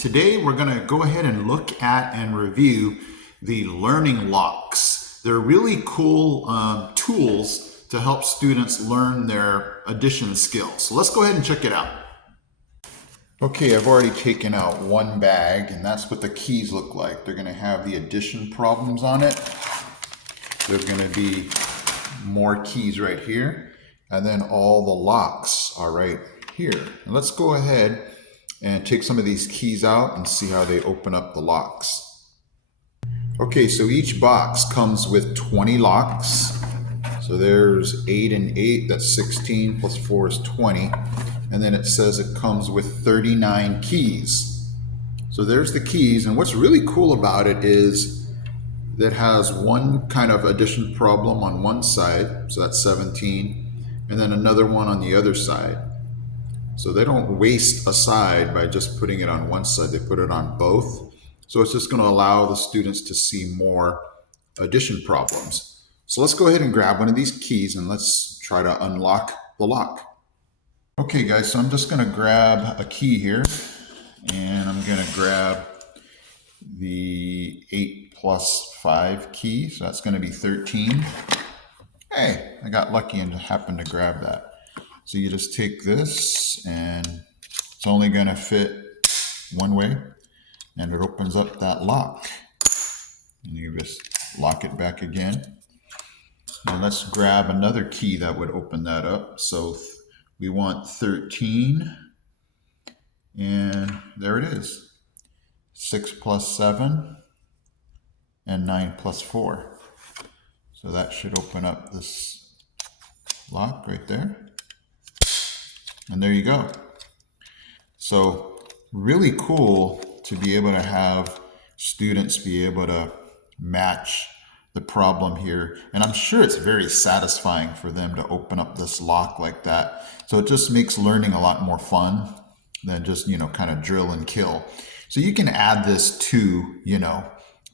Today we're going to go ahead and look at and review the learning locks. They're really cool tools to help students learn their addition skills. So let's go ahead and check it out. Okay, I've already taken out one bag, and that's what the keys look like. They're going to have the addition problems on it. There's going to be more keys right here, and then all the locks are right here. And let's go ahead and take some of these keys out and see how they open up the locks. Okay, so each box comes with 20 locks. So there's 8 and 8, that's 16, plus 4 is 20. And then it says it comes with 39 keys. So there's the keys, and what's really cool about it is that it has one kind of addition problem on one side, so that's 17, and then another one on the other side. So they don't waste a side by just putting it on one side, they put it on both. So it's just going to allow the students to see more addition problems. So let's go ahead and grab one of these keys and let's try to unlock the lock. Okay guys, so I'm just going to grab a key here, and I'm going to grab the 8 plus 5 key, so that's going to be 13. Hey, I got lucky and happened to grab that. So you just take this, and it's only going to fit one way, and it opens up that lock. And you just lock it back again. And let's grab another key that would open that up. So we want 13, and there it is. 6 plus 7, and 9 plus 4. So that should open up this lock right there. And there you go. So really cool to be able to have students be able to match the problem here. And I'm sure it's very satisfying for them to open up this lock like that. So it just makes learning a lot more fun than just, kind of drill and kill. So you can add this to,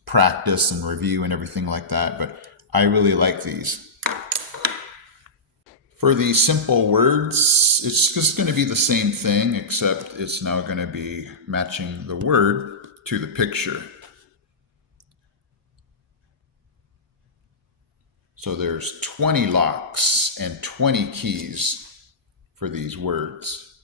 practice and review and everything like that. But I really like these. For the simple words, it's just going to be the same thing, except it's now going to be matching the word to the picture. So there's 20 locks and 20 keys for these words.